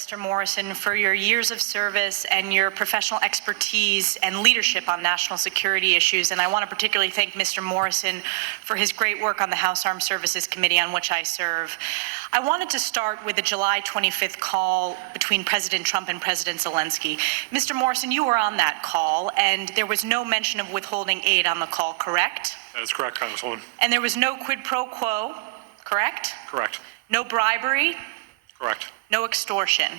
Mr. Morrison, for your years of service and your professional expertise and leadership on national security issues. And I want to particularly thank Mr. Morrison for his great work on the House Armed Services Committee, on which I serve. I wanted to start with the July 25th call between President Trump and President Zelensky. Mr. Morrison, you were on that call, and there was no mention of withholding aid on the call, correct? That is correct, Congresswoman. And there was no quid pro quo, correct? Correct. No bribery? Correct. No extortion?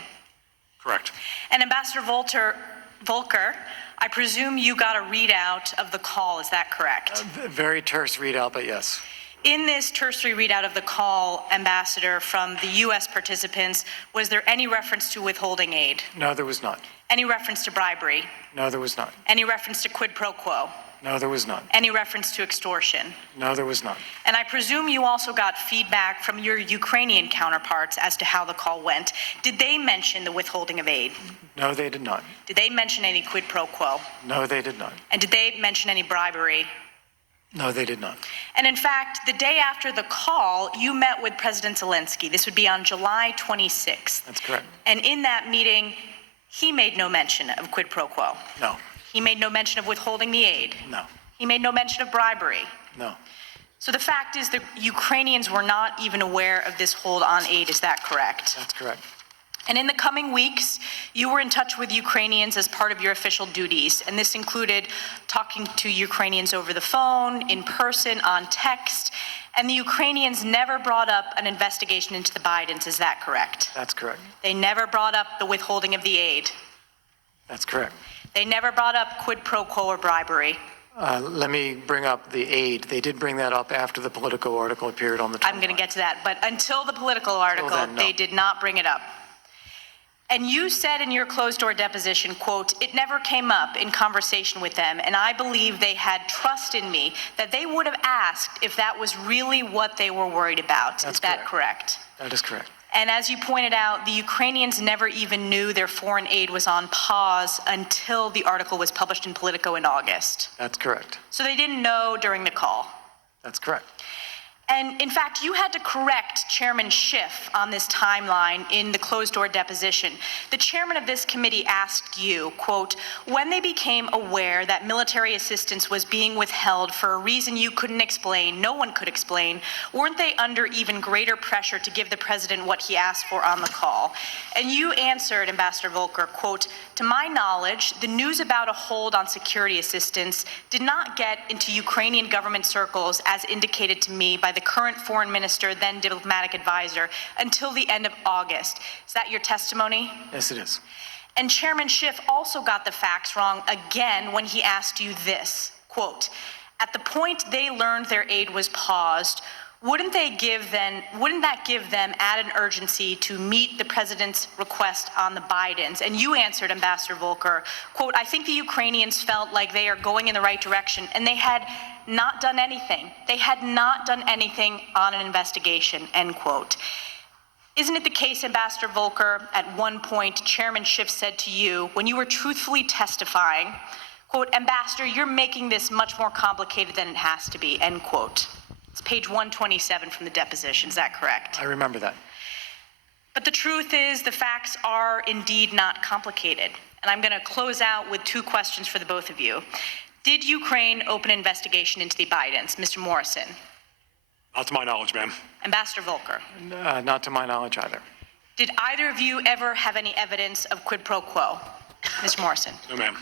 Correct. And Ambassador Volker, I presume you got a readout of the call, is that correct? Very terse readout, but yes. In this tertiary readout of the call, Ambassador, from the U.S. participants, was there any reference to withholding aid? No, there was not. Any reference to bribery? No, there was not. Any reference to quid pro quo? No, there was not. Any reference to extortion? No, there was not. And I presume you also got feedback from your Ukrainian counterparts as to how the call went. Did they mention the withholding of aid? No, they did not. Did they mention any quid pro quo? No, they did not. And did they mention any bribery? No, they did not. And in fact, the day after the call, you met with President Zelensky. This would be on July 26th. That's correct. And in that meeting, he made no mention of quid pro quo. No. He made no mention of withholding the aid. No. He made no mention of bribery. No. So the fact is the Ukrainians were not even aware of this hold on aid, is that correct? That's correct. And in the coming weeks, you were in touch with Ukrainians as part of your official duties, and this included talking to Ukrainians over the phone, in person, on text, and the Ukrainians never brought up an investigation into the Bidens, is that correct? That's correct. They never brought up the withholding of the aid. That's correct. They never brought up quid pro quo or bribery. Let me bring up the aid. They did bring that up after the Politico article appeared on the timeline. I'm going to get to that, but until the Politico article, then, no. They did not bring it up. And you said in your closed-door deposition, quote, "It never came up in conversation with them, and I believe they had trust in me that they would have asked if that was really what they were worried about." That's Is that correct? That is correct. And as you pointed out, the Ukrainians never even knew their foreign aid was on pause until the article was published in Politico in August. That's correct. So they didn't know during the call. That's correct. And in fact, you had to correct Chairman Schiff on this timeline in the closed-door deposition. The chairman of this committee asked you, quote, "When they became aware that military assistance was being withheld for a reason you couldn't explain, no one could explain, weren't they under even greater pressure to give the president what he asked for on the call?" And you answered, Ambassador Volker, quote, "To my knowledge, the news about a hold on security assistance did not get into Ukrainian government circles as indicated to me by the current foreign minister, then diplomatic advisor, until the end of August." Is that your testimony? Yes, it is. And Chairman Schiff also got the facts wrong again when he asked you this, quote, "At the point they learned their aid was paused, wouldn't that give them added urgency to meet the president's request on the Bidens?" And you answered, Ambassador Volker, quote, "I think the Ukrainians felt like they are going in the right direction, and they had not done anything. They had not done anything on an investigation," end quote. Isn't it the case, Ambassador Volker, at one point Chairman Schiff said to you, when you were truthfully testifying, quote, "Ambassador, you're making this much more complicated than it has to be," end quote. It's page 127 from the deposition, is that correct? I remember that. But the truth is the facts are indeed not complicated. And I'm going to close out with two questions for the both of you. Did Ukraine open an investigation into the Bidens? Mr. Morrison. Not to my knowledge, ma'am. Ambassador Volker. Not to my knowledge either. Did either of you ever have any evidence of quid pro quo? Mr. Morrison. No, ma'am.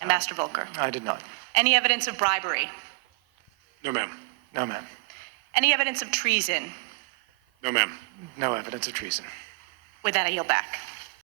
Ambassador Volker. I did not. Any evidence of bribery? No, ma'am. No, ma'am. Any evidence of treason? No, ma'am. No evidence of treason. With that, I yield back.